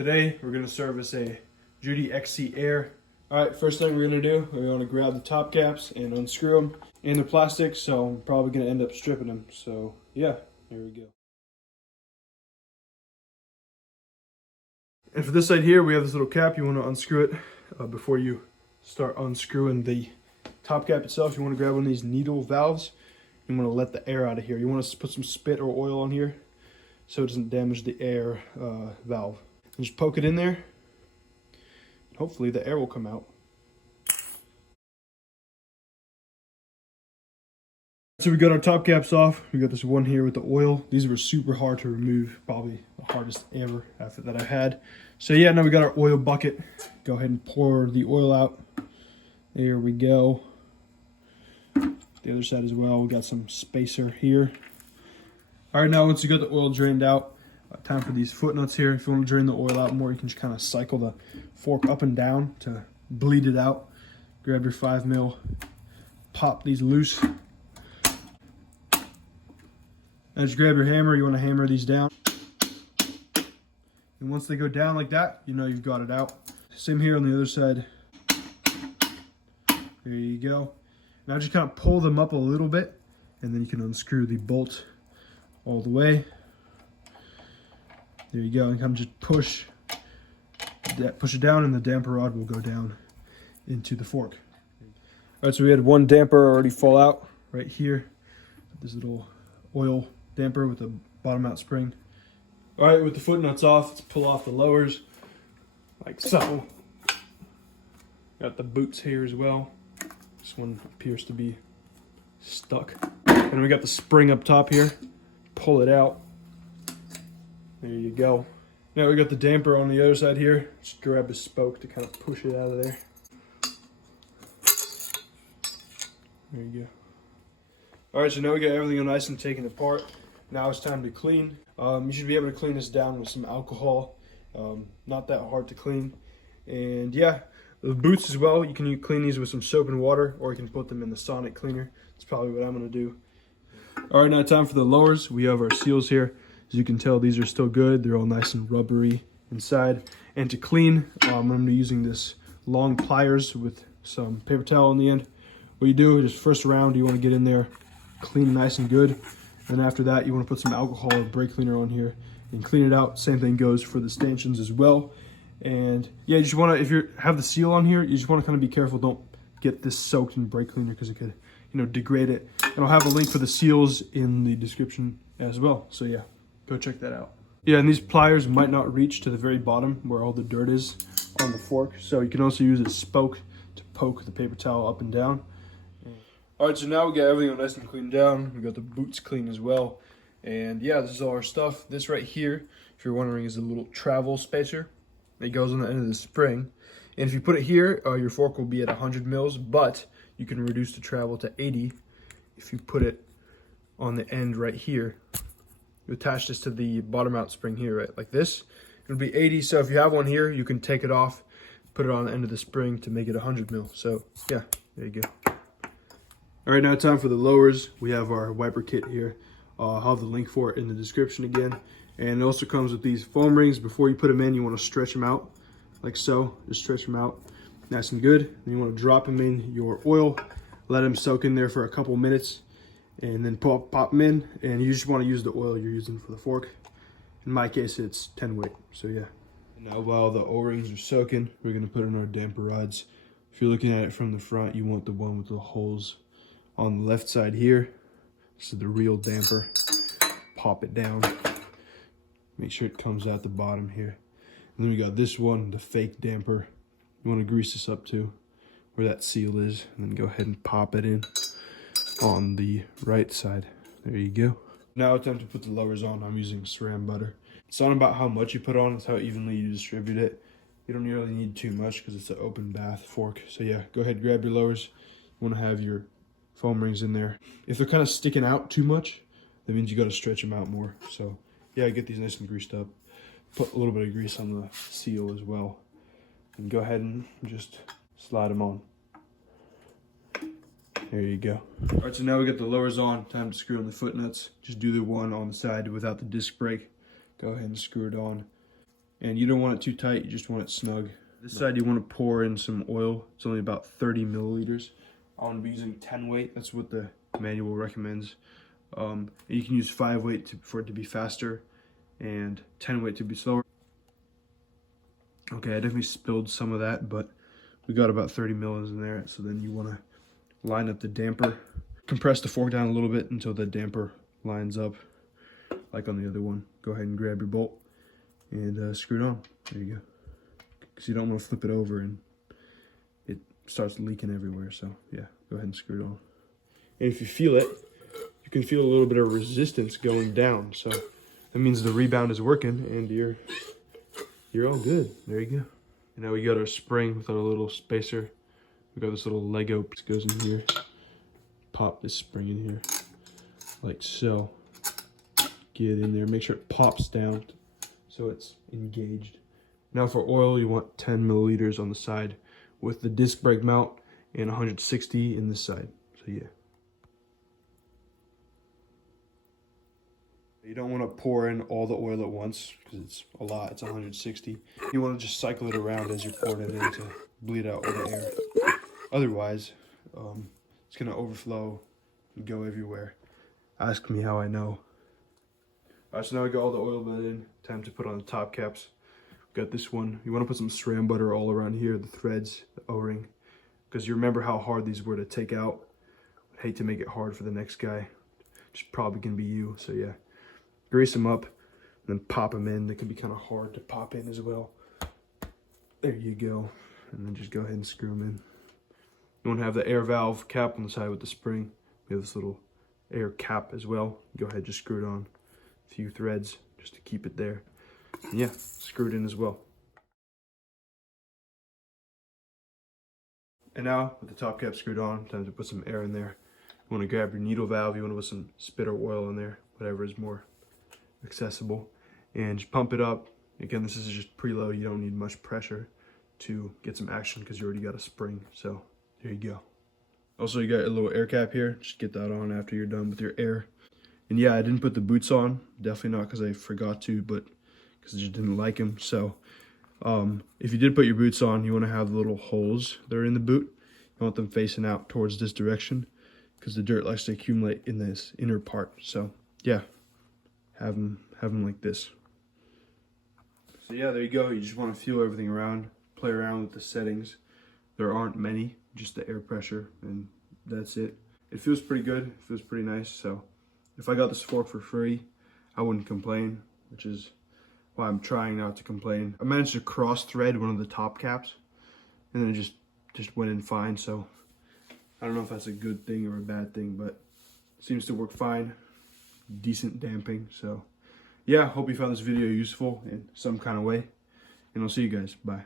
Today we're going to service a Judy XC Air. Alright, first thing we're going to do, we're going to grab the top caps and unscrew them. And they're plastic, so I'm probably going to end up stripping them. So yeah, here we go. And for this side here, we have this little cap. You want to unscrew it before you start unscrewing the top cap itself. You want to grab one of these needle valves. You want to let the air out of here. You want to put some spit or oil on here so it doesn't damage the air valve. And just poke it in there. Hopefully the air will come out. So we got our top caps off. We got this one here with the oil. These were super hard to remove, probably the hardest ever outfit that I've had. So yeah, now we got our oil bucket. Go ahead and pour the oil out. There we go. The other side as well. We got some spacer here. All right, now once you got the oil drained out, time for these foot nuts here. If you want to drain the oil out more, you can just kind of cycle the fork up and down to bleed it out. Grab your 5mm, pop these loose. And just grab your hammer. You want to hammer these down. And once they go down like that, you know you've got it out. Same here on the other side. There you go. Now just kind of pull them up a little bit, and then you can unscrew the bolt all the way. There you go, and kind of just push it down, and the damper rod will go down into the fork. All right, so we had one damper already fall out right here. This little oil damper with a bottom out spring. All right, with the foot nuts off, let's pull off the lowers like so. Got the boots here as well. This one appears to be stuck. And we got the spring up top here. Pull it out. There you go. Now we got the damper on the other side here. Just grab the spoke to kind of push it out of there. There you go. All right, so now we got everything nice and taken apart. Now it's time to clean. You should be able to clean this down with some alcohol. Not that hard to clean. And yeah, the boots as well, you can clean these with some soap and water, or you can put them in the sonic cleaner. That's probably what I'm gonna do. All right, now time for the lowers. We have our seals here. As you can tell, these are still good. They're all nice and rubbery inside. And to clean, I'm gonna be using this long pliers with some paper towel on the end. What you do is first round, you wanna get in there, clean nice and good. And after that, you wanna put some alcohol or brake cleaner on here and clean it out. Same thing goes for the stanchions as well. And yeah, you just wanna, if you have the seal on here, you just wanna kind of be careful. Don't get this soaked in brake cleaner because it could, degrade it. And I'll have a link for the seals in the description as well. So yeah, go check that out. Yeah, and these pliers might not reach to the very bottom where all the dirt is on the fork. So you can also use a spoke to poke the paper towel up and down. All right, so now we got everything nice and cleaned down. We got the boots clean as well. And yeah, this is all our stuff. This right here, if you're wondering, is a little travel spacer. It goes on the end of the spring. And if you put it here, your fork will be at 100 mils, but you can reduce the travel to 80 if you put it on the end right here. You attach this to the bottom out spring here, right, like this. It'll be 80, so if you have one here, you can take it off, put it on the end of the spring to make it 100 mil. So yeah, there you go. All right, now time for the lowers. We have our wiper kit here. I'll have the link for it in the description again. And it also comes with these foam rings. Before you put them in, you want to stretch them out like so. Just stretch them out nice and good. And you want to drop them in your oil, let them soak in there for a couple minutes, and then pop them in. And you just want to use the oil you're using for the fork. In my case, it's 10 weight, so yeah. Now while the O-rings are soaking, we're going to put in our damper rods. If you're looking at it from the front, you want the one with the holes on the left side here. This is the real damper. Pop it down. Make sure it comes out the bottom here. And then we got this one, the fake damper. You want to grease this up too, where that seal is, and then go ahead and pop it in on the right side. There you go. Now it's time to put the lowers on. I'm using saran butter. It's not about how much you put on, it's how evenly you distribute it. You don't really need too much because it's an open bath fork. So yeah, go ahead, grab your lowers. You want to have your foam rings in there. If they're kind of sticking out too much, that means you got to stretch them out more. So yeah, get these nice and greased up. Put a little bit of grease on the seal as well. And go ahead and just slide them on. There you go. All right, so now we got the lowers on. Time to screw on the foot nuts. Just do the one on the side without the disc brake. Go ahead and screw it on. And you don't want it too tight, you just want it snug. This side you want to pour in some oil. It's only about 30 milliliters. I'm going to be using 10 weight. That's what the manual recommends. You can use 5 weight for it to be faster and 10 weight to be slower. Okay, I definitely spilled some of that, but we got about 30 mils in there. So then you want to line up the damper. Compress the fork down a little bit until the damper lines up like on the other one. Go ahead and grab your bolt and screw it on. There you go. Because you don't want to flip it over and it starts leaking everywhere. So yeah, go ahead and screw it on. And if you feel it, you can feel a little bit of resistance going down. So that means the rebound is working and you're all good. There you go. And now we got our spring with our little spacer. We got this little Lego piece goes in here. Pop this spring in here like so. Get it in there, make sure it pops down so it's engaged. Now for oil, you want 10 milliliters on the side with the disc brake mount and 160 in this side. So yeah. You don't want to pour in all the oil at once because it's a lot, it's 160. You want to just cycle it around as you're pouring it in to bleed out all the air. Otherwise, it's going to overflow and go everywhere. Ask me how I know. Alright, so now we got all the oil blended in. Time to put on the top caps. Got this one. You want to put some SRAM butter all around here, the threads, the O-ring. Because you remember how hard these were to take out. I'd hate to make it hard for the next guy. It's probably going to be you, so yeah. Grease them up, and then pop them in. They can be kind of hard to pop in as well. There you go. And then just go ahead and screw them in. You want to have the air valve cap on the side with the spring. We have this little air cap as well. Go ahead, just screw it on. A few threads just to keep it there. And yeah, screw it in as well. And now, with the top cap screwed on, time to put some air in there. You want to grab your needle valve. You want to put some spitter oil in there, whatever is more accessible, and just pump it up. Again, this is just preload. You don't need much pressure to get some action because you already got a spring. So there you go. Also, you got a little air cap here. Just get that on after you're done with your air. And yeah, I didn't put the boots on. Definitely not because I forgot to, but because I just didn't like them. So if you did put your boots on, you want to have the little holes that are in the boot. You want them facing out towards this direction because the dirt likes to accumulate in this inner part. So yeah, have them like this. So yeah, there you go. You just want to feel everything around, play around with the settings. There aren't many, just the air pressure, and that's it. It feels pretty good. It feels pretty nice. So if I got this fork for free, I wouldn't complain, which is why I'm trying not to complain. I managed to cross thread one of the top caps, and then it just went in fine. So I don't know if that's a good thing or a bad thing, but it seems to work fine. Decent damping. So yeah, hope you found this video useful in some kind of way, and I'll see you guys. Bye.